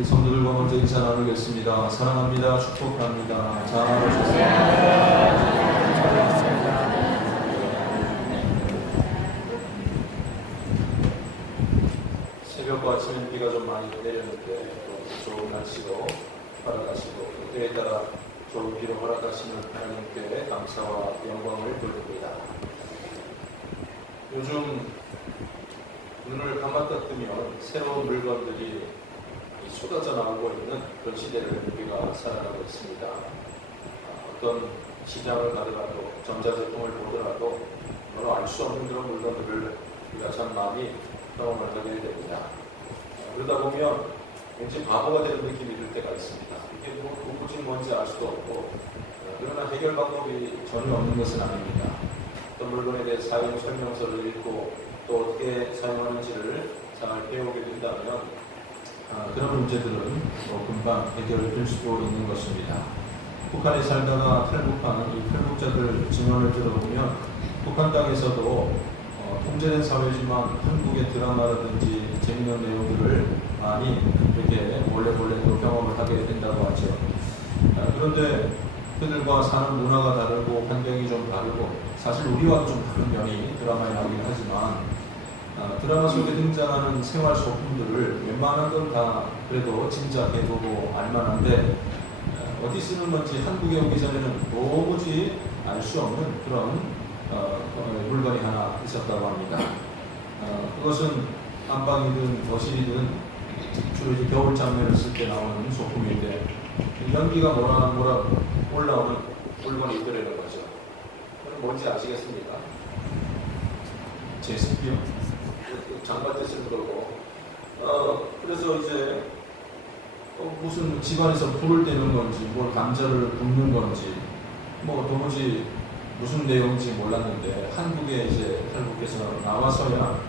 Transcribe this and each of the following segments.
우리 성도들과 먼저 인사 나누겠습니다. 사랑합니다. 축복합니다. 잘 오셨습니다. 새벽과 아침엔 비가 좀 많이 내렸는데 좋은 날씨로 허락하시고 때에 따라 좋은 비로 허락하시는 하나님께 감사와 영광을 돌립니다. 요즘 눈을 감았다 뜨면 새로운 물건들이 쏟아져 나오고 있는 그런 시대를 우리가 살아가고 있습니다. 어떤 시장을 가더라도 전자제품을 보더라도 바로 알 수 없는 그런 물건들을 우리가 참 많이 경험을 하게 됩니다. 그러다 보면 왠지 바보가 되는 느낌이 들 때가 있습니다. 이게 뭐 도무지 뭔지 알 수도 없고 그러나 해결 방법이 전혀 없는 것은 아닙니다. 어떤 물건에 대해 사용 설명서를 읽고 또 어떻게 사용하는지를 잘 배우게 된다면 그런 문제들은 금방 해결될 수도 있는 것입니다. 북한에 살다가 탈북한 이 탈북자들 증언을 들어보면 북한 땅에서도 통제된 사회지만 한국의 드라마라든지 재미있는 내용들을 많이 이렇게 몰래 또 경험을 하게 된다고 하죠. 그런데 그들과 사는 문화가 다르고 환경이 좀 다르고 사실 우리와 좀 다른 면이 드라마에 나오긴 하지만 드라마 속에 등장하는 생활 소품들을 웬만한 건 다 그래도 짐작해보고 알만한데 어디 쓰는 건지 한국에 오기 전에는 도무지 알 수 없는 그런 물건이 하나 있었다고 합니다. 그것은 안방이든 거실이든 주로 이제 겨울 장면을 쓸 때 나오는 소품인데 연기가 모락 올라오는 물건이 있더라는 거죠. 그건 뭔지 아시겠습니까? 제습기요. 장발때 쓰는 거고. 그래서 이제 무슨 집안에서 불을 떼는 건지, 뭘 감자를 굽는 건지, 뭐 도무지 무슨 내용인지 몰랐는데 한국에 이제 탈북해서 나와서야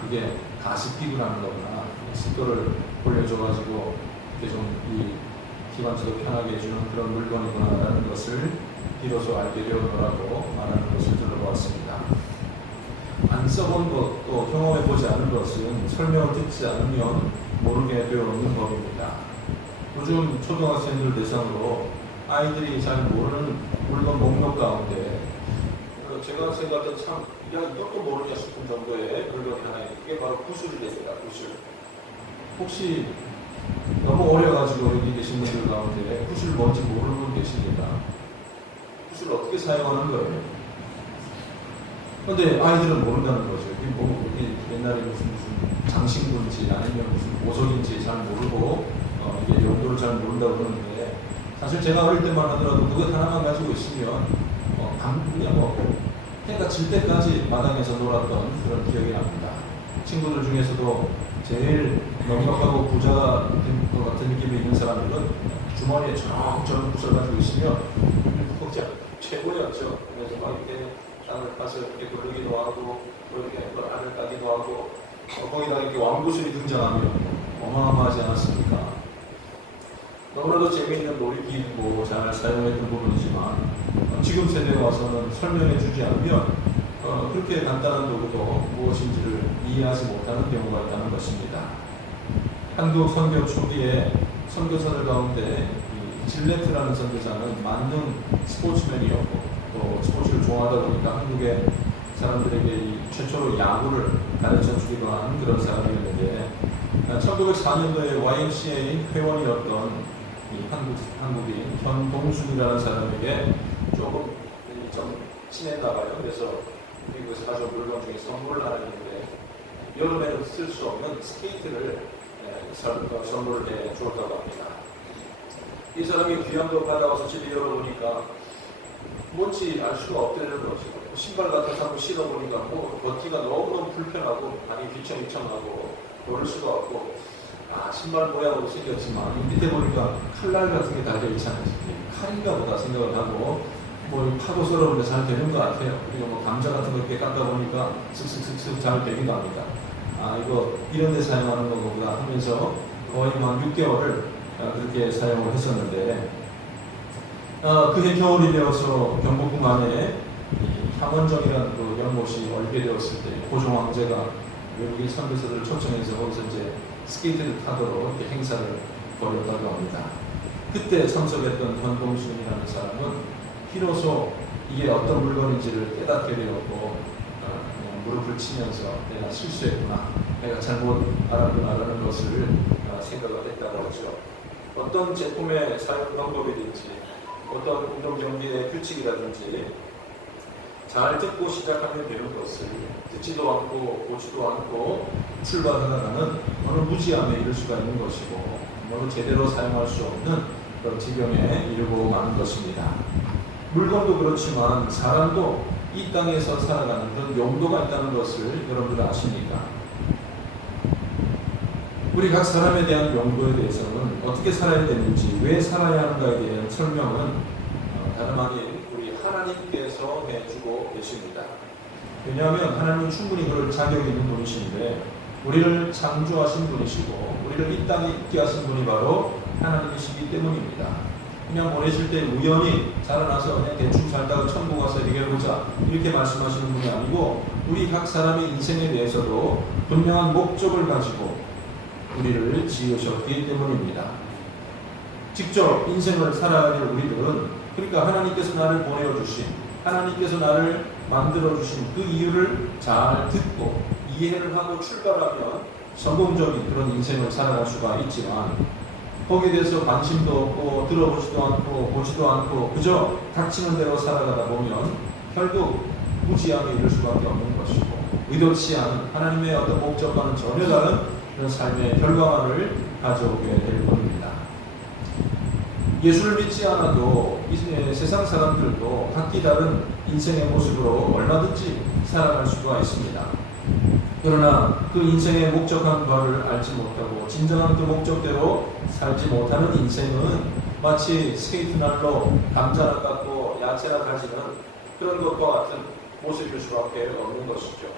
그게 가습기구라는 거구나. 습도를 올려줘가지고 이렇게 좀 이 기관지도 편하게 해주는 그런 물건이구나라는 것을 비로소 알게 되었더라고 말하는 것을 들어보았습니다. 안 써본 것, 또 경험해보지 않은 것은 설명을 듣지 않으면 모르게 되어오는 법입니다. 요즘 초등학생들 대상으로 아이들이 잘 모르는 물건 목록 가운데 제가 생각할 때 참 이것도 모르냐 싶은 정도의 물건이 하나 있는데 그게 바로 구슬이 됩니다. 구슬. 혹시 너무 어려가지고 여기 계신 분들 가운데 구슬 뭔지 모르는 분 계십니까? 구슬을 어떻게 사용하는 거예요? 근데 아이들은 모른다는 거죠. 이게 옛날에 무슨 장신구인지 아니면 무슨 보석인지 잘 모르고 이게 용도를 잘 모른다고 그러는데 사실 제가 어릴 때만 하더라도 그것 하나만 가지고 있으면 그냥 해가 질 때까지 마당에서 놀았던 그런 기억이 납니다. 친구들 중에서도 제일 넉넉하고 부자가 된 것 같은 느낌이 있는 사람들은 주머니에 저런 구슬 가지고 있으면 진짜 최고였죠. 그래서 막 이렇게 땅을 파서 이렇게 고르기도 하고 또 이렇게 알을 까기도 하고 거기다가 이렇게 왕구슬이 등장하면 어마어마하지 않았습니까? 너무나도 재미있는 놀이기구 잘 사용했던 부분이지만 지금 세대에 와서는 설명해 주지 않으면 그렇게 간단한 도구도 무엇인지를 이해하지 못하는 경우가 있다는 것입니다. 한국 선교 초기에 선교사들 가운데 질레트라는 선교사는 만능 스포츠맨이었고 또 스포츠를 좋아하다 보니까 한국의 사람들에게 최초로 야구를 가르쳐 주기도 하는 그런 사람이었는데 1904년도에 YMCA 회원이었던 한국인 현동순이라는 사람에게 조금 좀 친했나 봐요. 그래서 미국에서 가져온 물건 중에 선물을 하나 했는데 여름에는 쓸 수 없는 스케이트를 선물을 해 주었다고 합니다. 이 사람이 귀함도 받아와서 집에 열어보니까 뭔지 알 수가 없다는 거죠. 신발 같은 거 한번 신어보니까 걷기가 너무너무 불편하고 발이 휘청휘청하고 걸을 수가 없고 신발 모양으로 생겼지만 밑에 보니까 칼날 같은 게 달려 있잖아요. 칼인가 보다 생각을 하고 파도 썰어보는데 잘 되는 것 같아요. 그리고 감자 같은 거 이렇게 깎다 보니까 슥슥슥슥 잘 되기도 합니다. 이거 이런 데 사용하는 거구나 하면서 거의 한 6개월을 그렇게 사용을 했었는데 그해 겨울이 되어서 경복궁 안에 함원정이라는 그 연못이 얼게 되었을 때 고종 황제가 외국인 선교사들을 초청해서 거기서 이제 스케이트를 타도록 이렇게 행사를 벌였다고 합니다. 그때 참석했던 현동순이라는 사람은 비로소 이게 어떤 물건인지를 깨닫게 되었고 그냥 무릎을 치면서 내가 실수했구나, 내가 잘못 알았구나라는 것을 생각을 했다고 하죠. 어떤 제품의 사용 방법이든지 어떤 운동 경기의 규칙이라든지 잘 듣고 시작하면 되는 것을 듣지도 않고 보지도 않고 출발하다가는 어느 무지함에 이를 수가 있는 것이고 어느 제대로 사용할 수 없는 그런 지경에 이르고 마는 것입니다. 물건도 그렇지만 사람도 이 땅에서 살아가는 그런 용도가 있다는 것을 여러분들 아십니까? 우리 각 사람에 대한 용도에 대해서는 어떻게 살아야 되는지, 왜 살아야 하는가에 대한 설명은 다름 아닌 우리 하나님께서 해주고 계십니다. 왜냐하면 하나님은 충분히 그럴 자격이 있는 분이신데 우리를 창조하신 분이시고 우리를 이 땅에 있게 하신 분이 바로 하나님이시기 때문입니다. 그냥 보내실 때 우연히 자라나서 그냥 대충 살다가 천국 가서 해결해보자 이렇게 말씀하시는 분이 아니고 우리 각 사람의 인생에 대해서도 분명한 목적을 가지고 우리를 지으셨기 때문입니다. 직접 인생을 살아야 될 우리들은, 그러니까 하나님께서 나를 보내주신, 하나님께서 나를 만들어주신 그 이유를 잘 듣고 이해를 하고 출발하면 성공적인 그런 인생을 살아갈 수가 있지만 거기에 대해서 관심도 없고 들어보지도 않고 보지도 않고 그저 닥치는 대로 살아가다 보면 결국 무지함에 이를 수밖에 없는 것이고 의도치 않은 하나님의 어떤 목적과는 전혀 다른 그런 삶의 결과만을 가져오게 될 겁니다. 예수를 믿지 않아도 이 세상 사람들도 각기 다른 인생의 모습으로 얼마든지 살아갈 수가 있습니다. 그러나 그 인생의 목적한 바를 알지 못하고 진정한 그 목적대로 살지 못하는 인생은 마치 스케이트날로 감자나 깎고 야채나 다지는 그런 것과 같은 모습일 수밖에 없는 것이죠.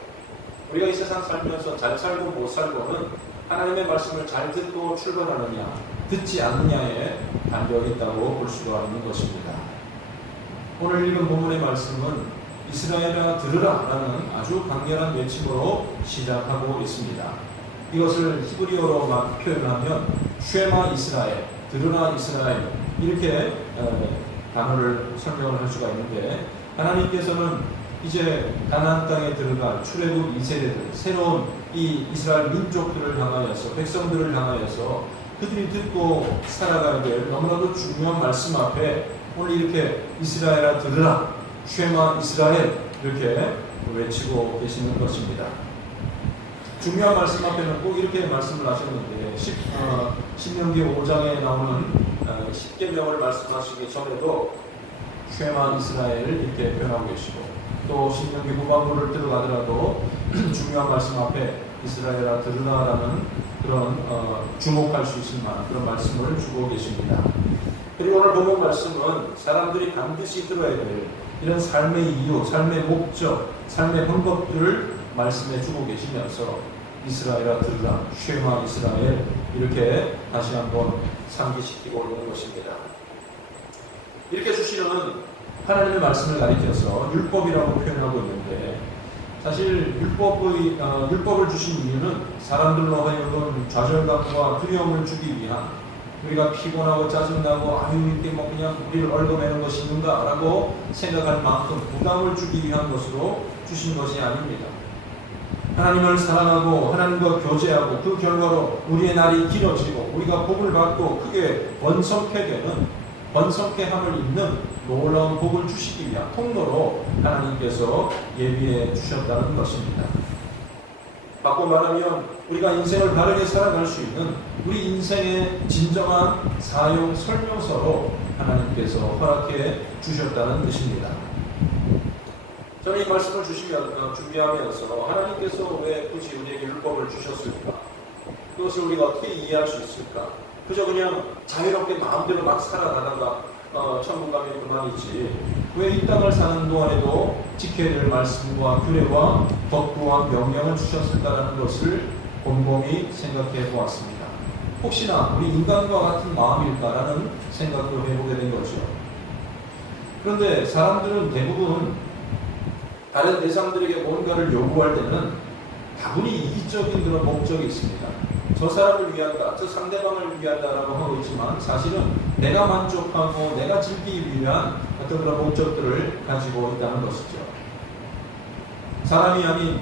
우리가 이 세상 살면서 잘 살고 못 살고는 하나님의 말씀을 잘 듣고 출발하느냐 듣지 않느냐에 간격이 있다고 볼 수가 있는 것입니다. 오늘 읽은 본문의 말씀은 이스라엘아 들으라 라는 아주 강렬한 외침으로 시작하고 있습니다. 이것을 히브리어로 표현하면 쉐마 이스라엘, 들으라 이스라엘 이렇게 단어를 설명을 할 수가 있는데 하나님께서는 이제 가나안 땅에 들어갈 출애굽 2세대들 새로운 이 이스라엘 민족들을 향하여서 백성들을 향하여서 그들이 듣고 살아가야 될 너무나도 중요한 말씀 앞에 오늘 이렇게 이스라엘아 들으라 쉐마 이스라엘 이렇게 외치고 계시는 것입니다. 중요한 말씀 앞에는 꼭 이렇게 말씀을 하셨는데 신명기 5장에 나오는 10계명을 말씀하시기 전에도 쉐마 이스라엘을 이렇게 표현하고 계시고 또 신명기 후반부를 들어가더라도 중요한 말씀 앞에 이스라엘아 들으라라는 그런 주목할 수 있을 만한 그런 말씀을 주고 계십니다. 그리고 오늘 본문 말씀은 사람들이 반드시 들어야 될 이런 삶의 이유, 삶의 목적, 삶의 방법들을 말씀해 주고 계시면서 이스라엘아 들으라, 쉐마 이스라엘 이렇게 다시 한번 상기시키고 있는 것입니다. 이렇게 주시는 하나님의 말씀을 가리켜서 율법이라고 표현하고 있는데 사실 율법을 주신 이유는 사람들로 하여금 좌절감과 두려움을 주기 위한 우리가 피곤하고 짜증나고 이게 뭐 그냥 우리를 얽어매는 것이 있는가라고 생각할 만큼 부담을 주기 위한 것으로 주신 것이 아닙니다. 하나님을 사랑하고 하나님과 교제하고 그 결과로 우리의 날이 길어지고 우리가 복을 받고 크게 번성케 함을 입는 놀라운 복을 주시기 위한 통로로 하나님께서 예비해 주셨다는 것입니다. 바꿔 말하면 우리가 인생을 바르게 살아갈 수 있는 우리 인생의 진정한 사용 설명서로 하나님께서 허락해 주셨다는 뜻입니다. 저는 이 말씀을 준비하면서 하나님께서 왜 굳이 우리에게 율법을 주셨을까? 그것을 우리가 어떻게 이해할 수 있을까? 그저 그냥 자유롭게 마음대로 막 살아가다가 천국 가면 그만이지 왜 이 땅을 사는 동안에도 지켜야 될 말씀과 규례와 법도와 명령을 주셨을까라는 것을 곰곰이 생각해 보았습니다. 혹시나 우리 인간과 같은 마음일까라는 생각도 해보게 된 거죠. 그런데 사람들은 대부분 다른 대상들에게 뭔가를 요구할 때는 다분히 이기적인 그런 목적이 있습니다. 저 사람을 위한다, 저 상대방을 위한다라고 하고 있지만 사실은 내가 만족하고 내가 즐기기 위한 어떤 그런 목적들을 가지고 있다는 것이죠. 사람이 아닌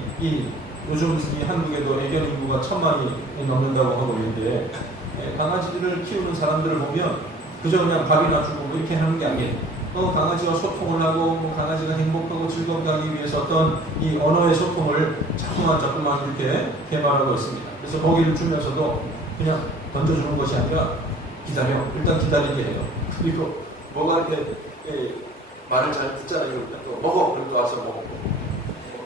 요즘 이 한국에도 애견 인구가 1000만이 넘는다고 하고 있는데 강아지들을 키우는 사람들을 보면 그저 그냥 밥이나 주고 이렇게 하는 게 아니에요. 강아지와 소통을 하고 강아지가 행복하고 즐겁게 하기 위해서 어떤 이 언어의 소통을 자꾸만 이렇게 개발하고 있습니다. 그래서 먹이를 주면서도 그냥 던져주는 것이 아니라 기다려, 일단 기다리게 해요. 그리고 뭐가 이렇게 말을 잘 듣잖아요. 또 먹어, 그리고 와서 먹고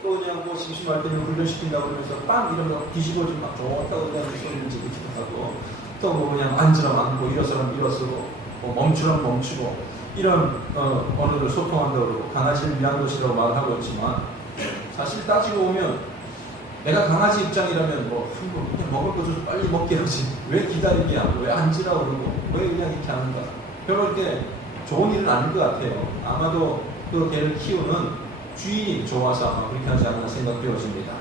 또 그냥 뭐 심심할 때는 훈련시킨다고 그러면서 빵 이러면 뒤집어지면 막 좋다고 그냥 소리를 지르기도 하고 또 뭐 그냥 앉으라 앉고 일어서라 일어서고 뭐 멈추라 멈추고 이런 언어를 소통한다고 강아지를 위한 것이라고 말하고 있지만 사실 따지고 보면 내가 강아지 입장이라면 뭐 그냥 먹을 거 좀 빨리 먹게 하지 왜 기다리게 하고 왜 앉으라고 그러고 왜 그냥 이렇게 하는가 별로 이렇게 좋은 일은 아닐 것 같아요. 아마도 그 개를 키우는 주인이 좋아서 아마 그렇게 하지 않나 생각되어집니다.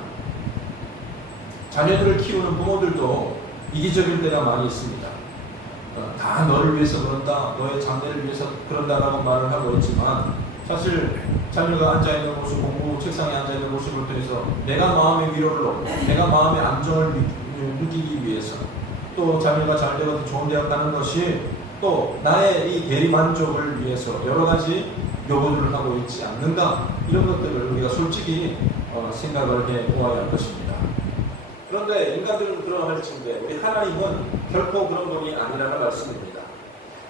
자녀들을 키우는 부모들도 이기적일 때가 많이 있습니다. 다 너를 위해서 그런다, 너의 장래를 위해서 그런다라고 말을 하고 있지만 사실 자녀가 앉아있는 모습, 공부 책상에 앉아있는 모습을 통해서 내가 마음의 위로를 얻고 내가 마음의 안정을 느끼기 위해서 또 자녀가 잘 되고 좋은 대학 가는 것이 또 나의 이 대리 만족을 위해서 여러 가지 요구들을 하고 있지 않는가 이런 것들을 우리가 솔직히 생각을 해 보아야 할 것입니다. 그런데 인간들은 그러할지인데 우리 하나님은 결코 그런 분이 아니라는 말씀입니다.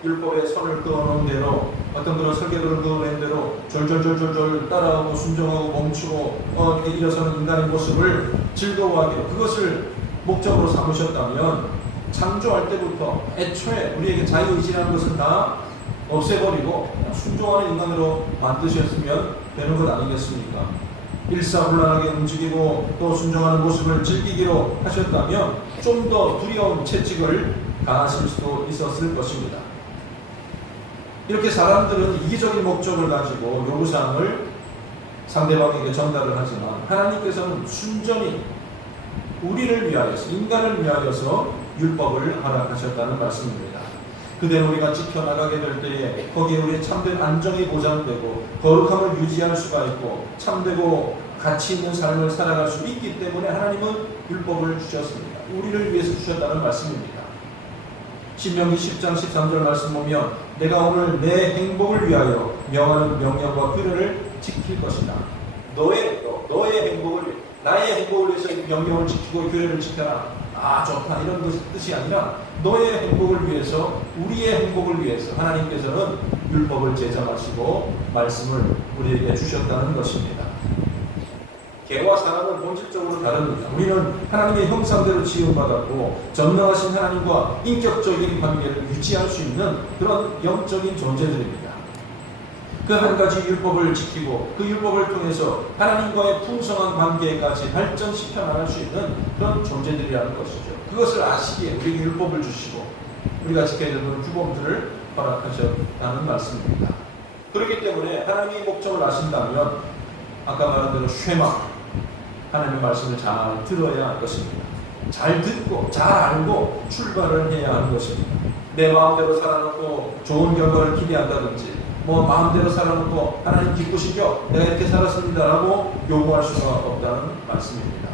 율법의 선을 그어놓은 대로 어떤 그런 설계도를 그어낸 대로 졸졸졸졸 따라하고 순종하고 멈추고 이렇게 일어서는 인간의 모습을 즐거워하기로 그것을 목적으로 삼으셨다면 창조할 때부터 애초에 우리에게 자유의지라는 것은 다 없애버리고 순종하는 인간으로 만드셨으면 되는 것 아니겠습니까? 일사불란하게 움직이고 또 순종하는 모습을 즐기기로 하셨다면 좀 더 두려운 채찍을 가하실 수도 있었을 것입니다. 이렇게 사람들은 이기적인 목적을 가지고 요구사항을 상대방에게 전달을 하지만 하나님께서는 순전히 우리를 위하여서 인간을 위하여서 율법을 허락하셨다는 말씀입니다. 그대로 우리가 지켜나가게 될 때에 거기에 우리의 참된 안정이 보장되고 거룩함을 유지할 수가 있고 참되고 가치 있는 삶을 살아갈 수 있기 때문에 하나님은 율법을 주셨습니다. 우리를 위해서 주셨다는 말씀입니다. 신명기 10장 13절 말씀 보면 내가 오늘 내 행복을 위하여 명하는 명령과 규례를 지킬 것이다. 너의 행복을 위해 나의 행복을 위해서 명령을 지키고 규례를 지켜라. 좋다 이런 뜻이 아니라 너의 행복을 위해서 우리의 행복을 위해서 하나님께서는 율법을 제정하시고 말씀을 우리에게 주셨다는 것입니다. 개와 사람은 본질적으로 다릅니다. 우리는 하나님의 형상대로 지음받았고 전능하신 하나님과 인격적인 관계를 유지할 수 있는 그런 영적인 존재들입니다. 그 한 가지 율법을 지키고 그 율법을 통해서 하나님과의 풍성한 관계까지 발전시켜 나갈 수 있는 그런 존재들이라는 것이죠. 그것을 아시기에 우리에게 율법을 주시고 우리가 지켜야 되는 규범들을 허락하셨다는 말씀입니다. 그렇기 때문에 하나님의 목적을 아신다면 아까 말한 대로 쉐마 하나님의 말씀을 잘 들어야 할 것입니다. 잘 듣고 잘 알고 출발을 해야 하는 것입니다. 내 마음대로 살아놓고 좋은 결과를 기대한다든지 마음대로 살아놓고 하나님 기쁘시죠? 내가 이렇게 살았습니다 라고 요구할 수가 없다는 말씀입니다.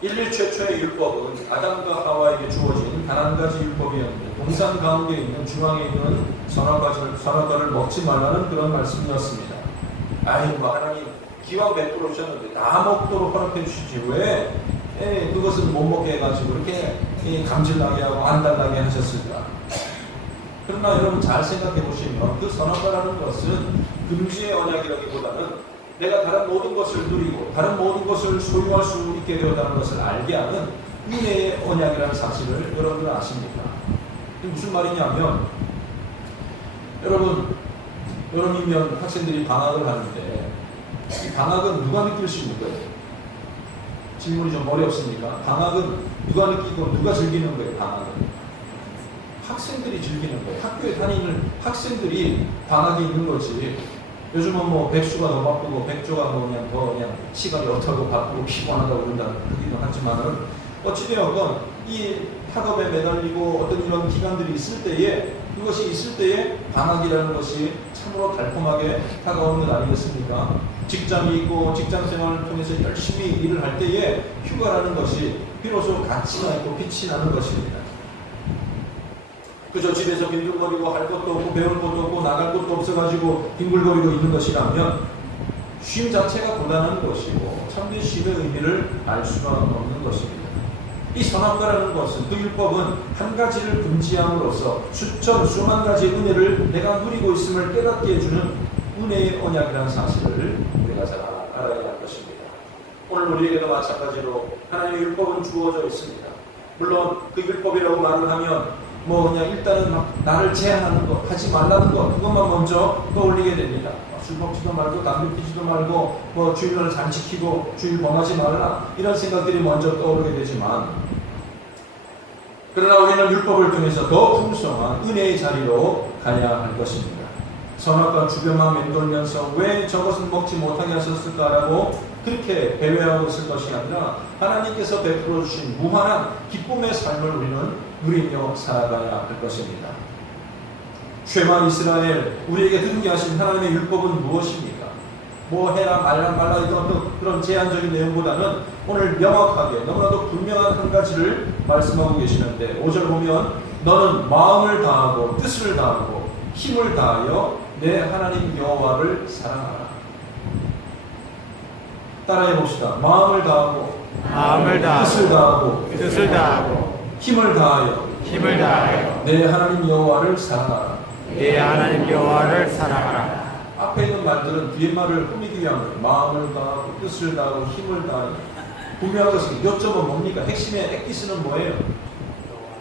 인류 최초의 율법은 아담과 하와에게 주어진 단 한 가지 율법이었는데 동산 가운데 있는 중앙에 있는 선악과를 먹지 말라는 그런 말씀이었습니다. 하나님 기왕 베풀어 주셨는데 다 먹도록 허락해 주시지 왜 그것은 못 먹게 해가지고 이렇게 감질나게 하고 안달나게 하셨을까? 그러나 여러분 잘 생각해 보시면 그 선악과라는 것은 금지의 언약이라기보다는 내가 다른 모든 것을 누리고 다른 모든 것을 소유할 수 있게 되었다는 것을 알게 하는 은혜의 언약이라는 사실을 여러분은 아십니까? 이게 무슨 말이냐면 여름이면 학생들이 방학을 하는데 이 방학은 누가 느낄 수 있는 거예요? 질문이 좀 어렵습니까? 방학은 누가 느끼고 누가 즐기는 거예요? 방학은 학생들이 즐기는 거예요. 학교에 다니는 학생들이 방학이 있는 거지 요즘은 뭐 백수가 더 바쁘고 백조가 뭐 그냥 더 그냥 시간이 없다고 바쁘고 피곤하다고 그러기도 하지만은 어찌되었건 이 학업에 매달리고 어떤 이런 기간들이 있을 때에 그것이 있을 때에 방학이라는 것이 참으로 달콤하게 다가오는 것 아니겠습니까? 직장이 있고 직장 생활을 통해서 열심히 일을 할 때에 휴가라는 것이 비로소 가치가 있고 빛이 나는 것입니다. 그저 집에서 빈둥거리고 할 것도 없고 배울 것도 없고 나갈 것도 없어가지고 뒹굴거리고 있는 것이라면 쉼 자체가 고단한 것이고 참된 쉼의 의미를 알 수가 없는 것입니다. 이 선악과라는 것은 그 율법은 한 가지를 금지함으로써 수만 가지 은혜를 내가 누리고 있음을 깨닫게 해주는 은혜의 언약이라는 사실을 우리가 잘 알아야 할 것입니다. 오늘 우리에게도 마찬가지로 하나님의 율법은 주어져 있습니다. 물론 그 율법이라고 말을 하면 뭐 그냥 일단은 나를 제한하는 것, 하지 말라는 것, 그것만 먼저 떠올리게 됩니다. 술 먹지도 말고 담배 피지도 말고 뭐 주일을 잘 지키고 주일 범하지 말라 이런 생각들이 먼저 떠오르게 되지만 그러나 우리는 율법을 통해서 더 풍성한 은혜의 자리로 가야 할 것입니다. 선악과 주변만 맴돌면서 왜 저것은 먹지 못하게 하셨을까라고 그렇게 배회하고 있을 것이 아니라 하나님께서 베풀어 주신 무한한 기쁨의 삶을 우리는 누리며 살아가야 할 것입니다. 쉐마 이스라엘, 우리에게 듣게 하신 하나님의 율법은 무엇입니까? 뭐 해라 말라 이런 그런 제한적인 내용보다는 오늘 명확하게 너무나도 분명한 한 가지를 말씀하고 계시는데 5절 보면 너는 마음을 다하고 뜻을 다하고 힘을 다하여 내 하나님 여호와를 사랑하라. 따라해 봅시다. 마음을 다하고 뜻을 다하고 힘을 다하여 내 하나님 여호와를 사랑하라. 앞에 있는 말들은 뒤에 말을 꾸미기 위한 마음을 다하고 뜻을 다하고 힘을 다하여 분명한 것은 요점은 뭡니까? 핵심의 액기스는 뭐예요?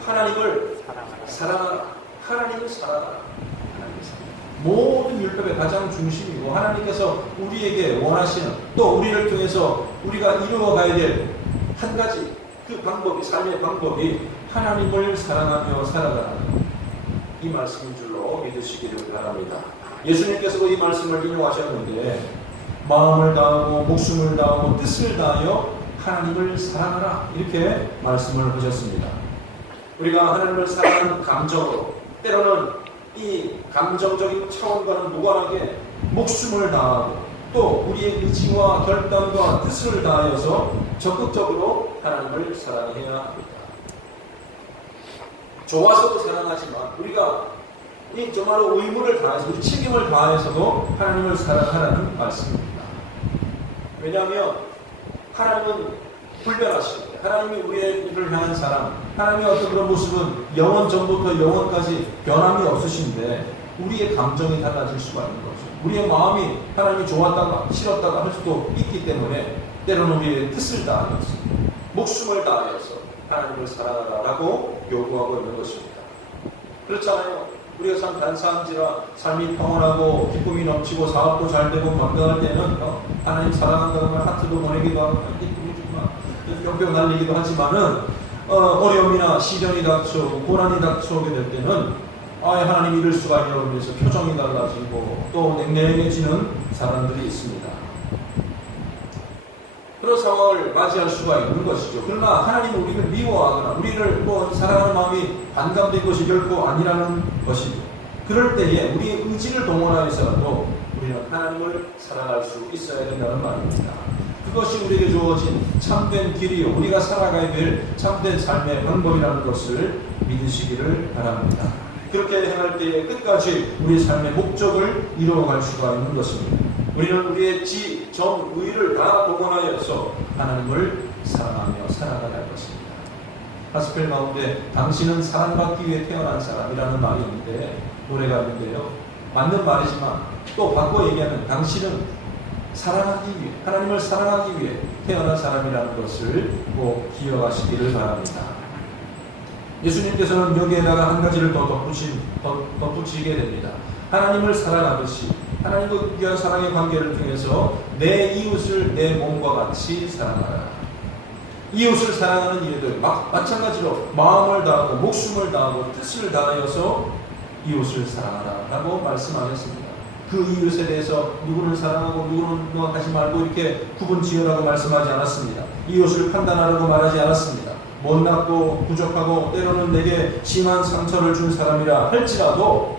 하나님을 사랑하라. 하나님을 사랑하라. 모든 율법의 가장 중심이고 하나님께서 우리에게 원하시는 또 우리를 통해서 우리가 이루어가야 될 한 가지 그 방법이 삶의 방법이 하나님을 사랑하며 살아가는 이 말씀인 줄로 믿으시기를 바랍니다. 예수님께서도 이 말씀을 인용하셨는데 마음을 다하고 목숨을 다하고 뜻을 다하여 하나님을 사랑하라 이렇게 말씀을 하셨습니다. 우리가 하나님을 사랑하는 감정으로 때로는 이 감정적인 차원과는 무관하게 목숨을 다하고 또 우리의 의지와 결단과 뜻을 다하여서 적극적으로 하나님을 사랑해야 합니다. 좋아서도 사랑하지만 우리가 정말로 의무를 다해서 우리 책임을 다해서도 하나님을 사랑하라는 말씀입니다. 왜냐하면 하나님은 불변하십니다. 하나님이 우리를 향한 사랑, 하나님의 어떤 그런 모습은 영원 전부터 영원까지 변함이 없으신데 우리의 감정이 달라질 수가 있는 거죠. 우리의 마음이 하나님이 좋았다가 싫었다가 할 수도 있기 때문에 때로는 우리의 뜻을 다하여서 목숨을 다하여서 하나님을 사랑하라라고 요구하고 있는 것입니다. 그렇잖아요. 우리가 참 단사한지라 삶이 평온하고 기쁨이 넘치고 사업도 잘 되고 건강할 때는 하나님 사랑한다고 하면 하트도 보내기도 하고 기쁨이 좀 뿅뿅 날리기도 하지만은 어려움이나 시련이 닥쳐오고 고난이 닥쳐오게 될 때는 하나님 이럴 수가 있냐고 그러면서 표정이 달라지고 또 냉랭해지는 사람들이 있습니다. 그런 상황을 맞이할 수가 있는 것이죠. 그러나 하나님은 우리를 미워하거나 우리를 사랑하는 마음이 반감될 것이 결코 아니라는 것이죠. 그럴 때에 우리의 의지를 동원하여서라도 우리는 하나님을 사랑할 수 있어야 된다는 말입니다. 그것이 우리에게 주어진 참된 길이요 우리가 살아가야 될 참된 삶의 방법이라는 것을 믿으시기를 바랍니다. 그렇게 행할 때에 끝까지 우리의 삶의 목적을 이루어갈 수가 있는 것입니다. 우리는 우리의 지, 정, 의를 다 동원하여서 하나님을 사랑하며 살아가야 할 것입니다. 가스펠 가운데 당신은 사랑받기 위해 태어난 사람이라는 말이 있는데 노래가 있는데요. 맞는 말이지만 또 바꿔 얘기하면 당신은 사랑하기 위해 하나님을 사랑하기 위해 태어난 사람이라는 것을 꼭 기억하시기를 바랍니다. 예수님께서는 여기에다가 한 가지를 더 덧붙이게 됩니다. 하나님을 사랑하듯이 하나님과 귀한 사랑의 관계를 통해서 내 이웃을 내 몸과 같이 사랑하라. 이웃을 사랑하는 일들 마찬가지로 마음을 다하고 목숨을 다하고 뜻을 다하여서 이웃을 사랑하라 라고 말씀하셨습니다. 그 이웃에 대해서 누구는 사랑하고 누구는 하지 말고 이렇게 구분 지으라고 말씀하지 않았습니다. 이웃을 판단하라고 말하지 않았습니다. 못났고 부족하고 때로는 내게 심한 상처를 준 사람이라 할지라도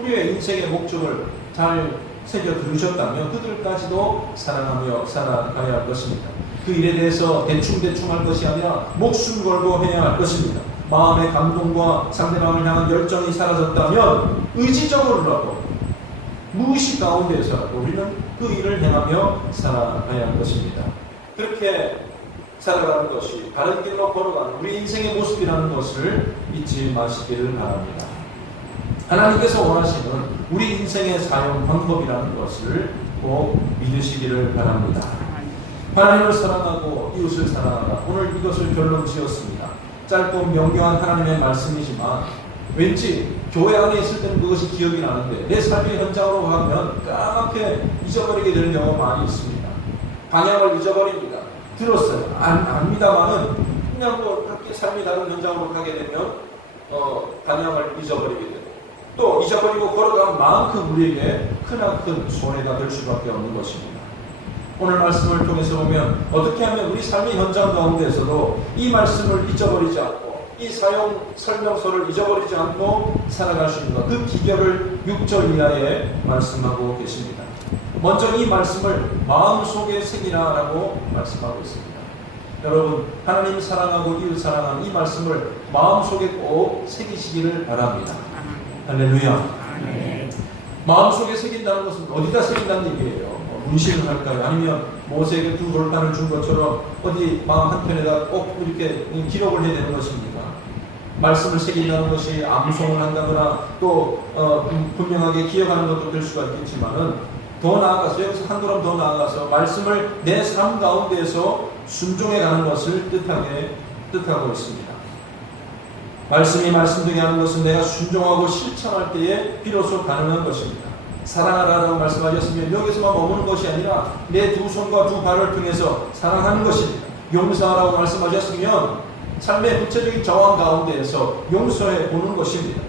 우리의 인생의 목적을 잘 새겨 들으셨다면 그들까지도 사랑하며 살아가야 할 것입니다. 그 일에 대해서 대충 할 것이 아니라 목숨 걸고 해야 할 것입니다. 마음의 감동과 상대방을 향한 열정이 사라졌다면 의지적으로라도 무의식 가운데에서라도 우리는 그 일을 행하며 살아가야 할 것입니다. 그렇게 살아가는 것이 바른 길로 걸어가는 우리 인생의 모습이라는 것을 잊지 마시기를 바랍니다. 하나님께서 원하시는 우리 인생의 사용 방법이라는 것을 꼭 믿으시기를 바랍니다. 하나님을 사랑하고 이웃을 사랑하라. 오늘 이것을 결론 지었습니다. 짧고 명료한 하나님의 말씀이지만 왠지 교회 안에 있을 때는 그것이 기억이 나는데 내 삶의 현장으로 가면 까맣게 잊어버리게 되는 경우가 많이 있습니다. 방향을 잊어버립니다. 들었어요. 압니다만은 그냥 밖에 삶이 다른 현장으로 가게 되면 방향을 잊어버리게 되고 또 잊어버리고 걸어간 만큼 우리에게 크나큰 손해가 될 수밖에 없는 것입니다. 오늘 말씀을 통해서 보면 어떻게 하면 우리 삶의 현장 가운데에서도 이 말씀을 잊어버리지 않고 이 사용 설명서를 잊어버리지 않고 살아갈 수 있는 것, 그 비결을 6절 이하에 말씀하고 계십니다. 먼저 이 말씀을 마음속에 새기라라고 말씀하고 있습니다. 여러분, 하나님 사랑하고 이웃 사랑하는 이 말씀을 마음속에 꼭 새기시기를 바랍니다. 할렐루야. 마음속에 새긴다는 것은 어디다 새긴다는 얘기예요? 문신을 할까요? 아니면 모세에게 두 돌판을 준 것처럼 어디 마음 한편에다 꼭 이렇게 기록을 해야 되는 것입니까? 말씀을 새긴다는 것이 암송을 한다거나 또 분명하게 기억하는 것도 될 수가 있겠지만은 더 나아가서 여기서 한 걸음 더 나아가서 말씀을 내 삶 가운데에서 순종해 가는 것을 뜻하고 있습니다. 말씀이 말씀되게 하는 것은 내가 순종하고 실천할 때에 비로소 가능한 것입니다. 사랑하라라고 말씀하셨으면 여기서만 머무는 것이 아니라 내 두 손과 두 발을 통해서 사랑하는 것입니다. 용서하라고 말씀하셨으면 삶의 구체적인 정황 가운데에서 용서해 보는 것입니다.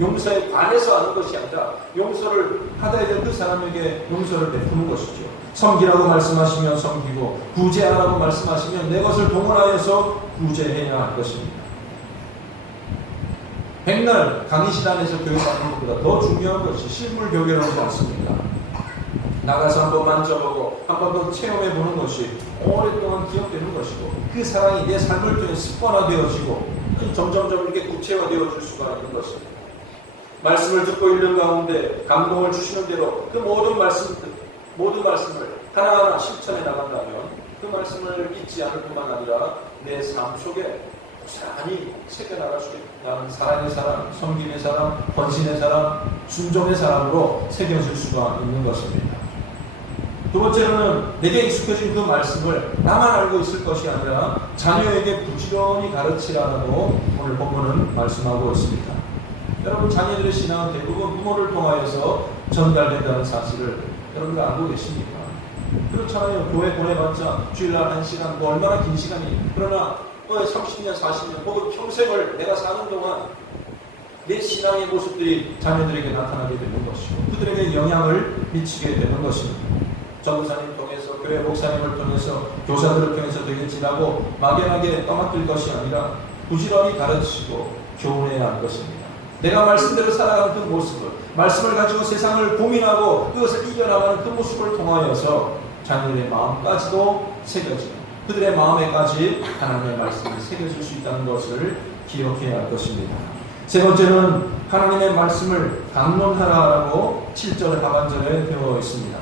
용서에 관해서 하는 것이 아니라 용서를 받아야 될 그 사람에게 용서를 베푸는 것이죠. 섬기라고 말씀하시면 섬기고 구제하라고 말씀하시면 내 것을 동원하여서 구제해야 할 것입니다. 백날 강의시단에서 교육받는 것보다 더 중요한 것이 실물 교육이라고 않습니까? 나가서 한번 만져보고 한 번 더 체험해보는 것이 오랫동안 기억되는 것이고 그 사랑이 내 삶을 통해 습관화되어지고 점점점 이렇게 구체화되어질 수가 있는 것입니다. 말씀을 듣고 있는 가운데 감동을 주시는 대로 그 모든 말씀을 하나하나 실천해 나간다면 그 말씀을 잊지 않을 뿐만 아니라 내 삶 속에 고스란히 새겨나갈 수 있는 나는 사랑의 사람, 섬김의 사람, 헌신의 사람, 순종의 사람으로 새겨질 수가 있는 것입니다. 두 번째로는 내게 익숙해진 그 말씀을 나만 알고 있을 것이 아니라 자녀에게 부지런히 가르치라고 오늘 본문은 말씀하고 있습니다. 여러분, 자녀들의 신앙은 대부분 부모를 통하여서 전달된다는 사실을 여러분들 알고 계십니까? 그렇잖아요. 교회 보내봤자 주일날 1시간, 뭐 얼마나 긴 시간이, 그러나 30년, 40년 혹은 평생을 내가 사는 동안 내 신앙의 모습들이 자녀들에게 나타나게 되는 것이고 그들에게 영향을 미치게 되는 것입니다. 전도사님을 통해서, 교회 목사님을 통해서, 교사들을 통해서 되겠지라고 막연하게 떠맡길 것이 아니라 부지런히 가르치고 교훈해야 할 것입니다. 내가 말씀대로 살아가는 그 모습을, 말씀을 가지고 세상을 고민하고 그것을 이겨나가는 그 모습을 통하여서 자녀들의 마음까지도 새겨지고 그들의 마음에까지 하나님의 말씀이 새겨질 수 있다는 것을 기억해야 할 것입니다. 세 번째는 하나님의 말씀을 강론하라라고 7절 하반절에 되어 있습니다.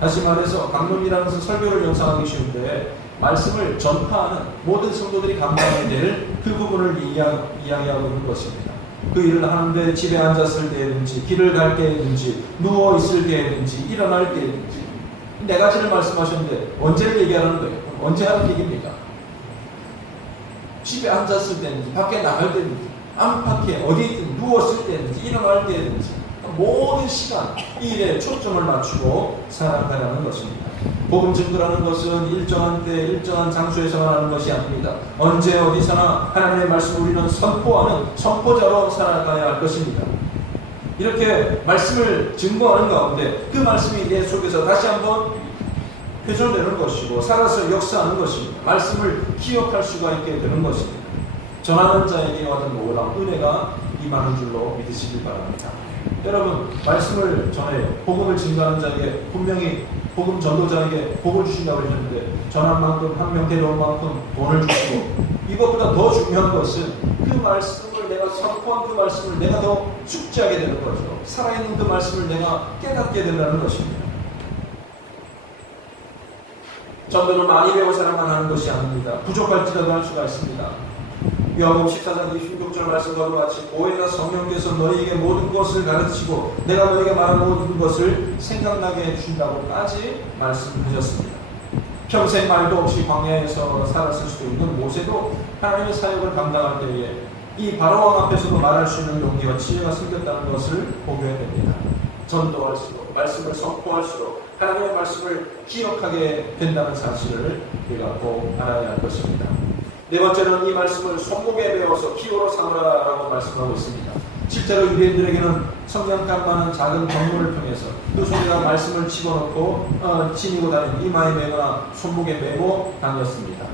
다시 말해서 강론이라는 것은 설교를 연상하기 쉬운데 말씀을 전파하는 모든 성도들이 감당해야 될 그 부분을 이야기하고 있는 것입니다. 그 일을 하는데 집에 앉았을 때든지 길을 갈 때든지 누워 있을 때든지 일어날 때든지 네 가지를 말씀하셨는데 언제를 얘기하는 거예요? 언제 하는 얘기입니까? 집에 앉았을 때든지 밖에 나갈 때든지 안팎에 어디든 누웠을 때든지 일어날 때든지 모든 시간 이 일에 초점을 맞추고 살아가라는 것입니다. 복음 증거라는 것은 일정한 때 일정한 장소에서만 하는 것이 아닙니다. 언제 어디서나 하나님의 말씀을 우리는 선포하는 선포자로 살아가야 할 것입니다. 이렇게 말씀을 증거하는 가운데 그 말씀이 내 속에서 다시 한번 회전되는 것이고 살아서 역사하는 것입니다. 말씀을 기억할 수가 있게 되는 것입니다. 전하는 자에게 와는 놀라운 은혜가 임하는 줄로 믿으시길 바랍니다. 여러분, 말씀을 전해 복음을 증거하는 자에게 분명히 복음 전도자에게 복을 주신다고 했는데 전한 만큼 한 명 데려온 만큼 돈을 주시고, 이것보다 더 중요한 것은 그 말씀을 내가 선포한 그 말씀을 내가 더 숙지하게 되는 거죠. 살아있는 그 말씀을 내가 깨닫게 된다는 것입니다. 전도를 많이 배운 사람만 하는 것이 아닙니다. 부족할지라도 할 수가 있습니다. 요한복음 14장 26절 말씀과 같이 보혜사 성령께서 너희에게 모든 것을 가르치고 내가 너희에게 말한 모든 것을 생각나게 해주신다고까지 말씀하셨습니다. 평생 말도 없이 광야에서 살았을 수도 있는 모세도 하나님의 사역을 감당할 때에 이 바로왕 앞에서도 말할 수 있는 용기와 지혜가 생겼다는 것을 보게 됩니다. 전도할수록, 말씀을 선포할수록 하나님의 말씀을 기억하게 된다는 사실을 우리가 꼭 알아야 할 것입니다. 네 번째는 이 말씀을 손목에 베어서 기호로 삼으라라고 말씀하고 있습니다. 실제로 유대인들에게는 성냥감 많은 작은 덩물을 통해서 그 속에다 말씀을 집어넣고 지니고 다니는 이마에 매거나 손목에 매고 다녔습니다.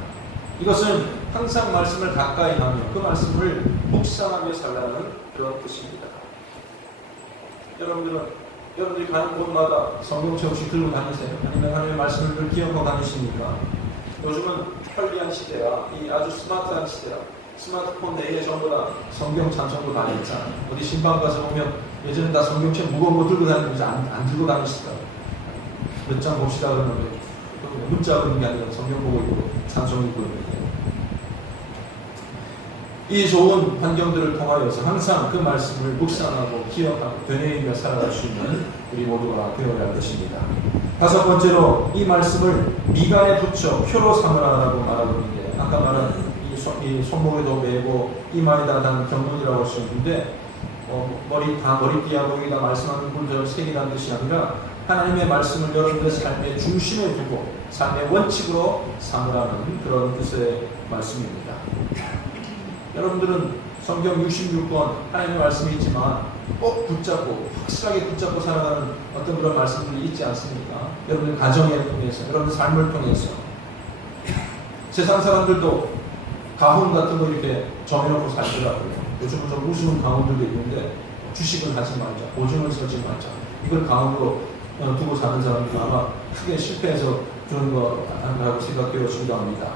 이것은 항상 말씀을 가까이 하며 그 말씀을 묵상하며 살라는 그런 뜻입니다. 여러분들이 가는 곳마다 성경책 혹시 들고 다니세요? 아니면 하나님의 말씀을 늘 기억하고 다니십니까? 요즘은 편리한 시대라, 이 아주 스마트한 시대라, 스마트폰 내에 전부 다 성경 찬송도 많이 있잖아요. 어디 신방 가서 보면 예전에 다 성경책 무거운 거 들고 다니는지 안 들고 다니시더라고요. 몇 장 봅시다 그러면 문자 보는 게 아니라 성경 보고 있고 찬송 읽고 있는데, 이 좋은 환경들을 통하여서 항상 그 말씀을 묵상하고 기억하고 되뇌이며 살아갈 수 있는 우리 모두가 되어야 할 것입니다. 다섯 번째로 이 말씀을 미간에 붙여 표로 삼으라라고 말하고 있는데, 아까 말한 이 손목에도 매고 이마에다 단 경문이라고 할 수 있는데, 머리띠하고 여기다 말씀하는 분들 색이라는 뜻이 아니라 하나님의 말씀을 여러분의 삶의 중심에 두고 삶의 원칙으로 삼으라는 그런 뜻의 말씀입니다. 여러분들은 성경 66권 하나님의 말씀이 있지만 꼭 붙잡고 확실하게 붙잡고 살아가는 어떤 그런 말씀들이 있지 않습니까? 여러분들 가정에 통해서, 여러분 삶을 통해서. 세상 사람들도 가훈 같은 거 이렇게 정해놓고 살더라고요. 요즘은 좀 우스운 가훈들도 있는데 주식은 하지 말자, 보증을 서지 말자, 이걸 가훈으로 두고 사는 사람들은 아마 크게 실패해서 그런 거라고 생각되어지기도 합니다.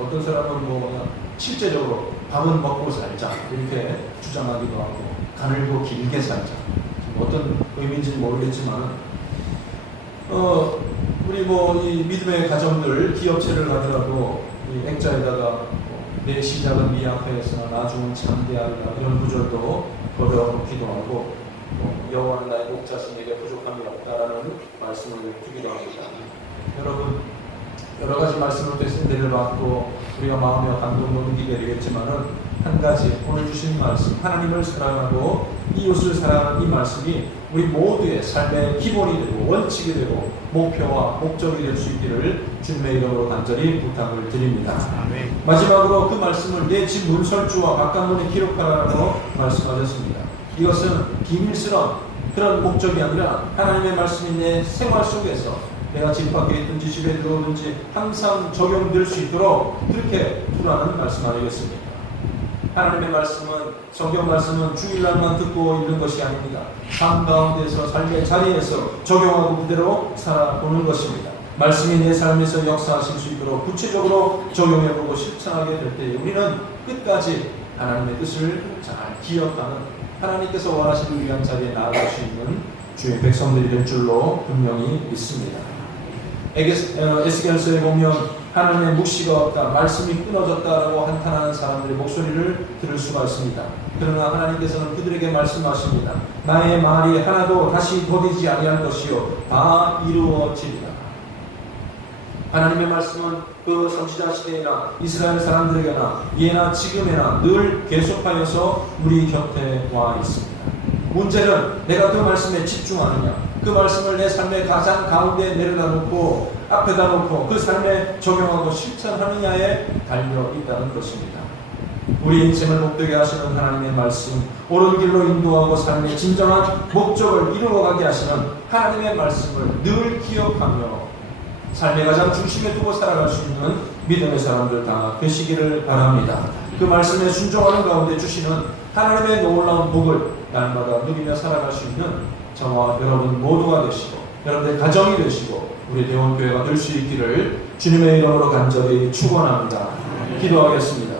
어떤 사람은 그냥 실제적으로 밥은 먹고 살자 이렇게 주장하기도 하고, 가늘고 길게 살자, 어떤 의미인지는 모르겠지만 우리 이 믿음의 가정들 기업체를 하더라도 이 액자에다가 내 시작은 미약하였으나 나중은 장대하리라 이런 구절도 걸어놓기도 하고, 여호와는 나의 목자신에게 부족함이 없다라는 말씀을 주기도 합니다. 여러분, 여러 가지 말씀을 통해서 은혜를 받고 우리가 마음에 감동을 느끼게 되겠지만은, 한 가지 오늘 주신 말씀, 하나님을 사랑하고 이웃을 사랑하는 이 말씀이 우리 모두의 삶의 기본이 되고 원칙이 되고 목표와 목적이 될 수 있기를 주님의 이름으로 간절히 부탁을 드립니다. 아멘. 마지막으로 그 말씀을 내 집 문설주와 바깥문에 기록하라고 말씀하셨습니다. 이것은 비밀스러운 그런 목적이 아니라 하나님의 말씀이 내 생활 속에서 내가 집 밖에 있든지 집에 들어오든지 항상 적용될 수 있도록 그렇게 두라는 말씀 아니겠습니까? 하나님의 말씀은, 성경 말씀은 주일날만 듣고 있는 것이 아닙니다. 삶 가운데서, 삶의 자리에서 적용하고 그대로 살아보는 것입니다. 말씀이 내 삶에서 역사하실 수 있도록 구체적으로 적용해보고 실천하게 될 때 우리는 끝까지 하나님의 뜻을 잘 기억하는, 하나님께서 원하시는 위한 자리에 나아갈 수 있는 주의 백성들이 될 줄로 분명히 믿습니다. 에스겔서에 보면 하나님의 묵시가 없다, 말씀이 끊어졌다라고 한탄하는 사람들의 목소리를 들을 수가 있습니다. 그러나 하나님께서는 그들에게 말씀하십니다. 나의 말이 하나도 다시 더디지 아니할 것이요 다 이루어지리라. 하나님의 말씀은 그 선지자 시대에나 이스라엘 사람들에게나 예나 지금에나 늘 계속하여서 우리 곁에 와 있습니다. 문제는 내가 그 말씀에 집중하느냐, 그 말씀을 내 삶의 가장 가운데 내려다 놓고 앞에다 놓고 그 삶에 적용하고 실천하느냐에 달려 있다는 것입니다. 우리 인생을 복되게 하시는 하나님의 말씀, 옳은 길로 인도하고 삶의 진정한 목적을 이루어가게 하시는 하나님의 말씀을 늘 기억하며 삶의 가장 중심에 두고 살아갈 수 있는 믿음의 사람들 다 되시기를 바랍니다. 그 말씀에 순종하는 가운데 주시는 하나님의 놀라운 복을 날마다 누리며 살아갈 수 있는 저와 여러분 모두가 되시고 여러분의 가정이 되시고 우리 대원교회가 될 수 있기를 주님의 이름으로 간절히 축원합니다. 기도하겠습니다.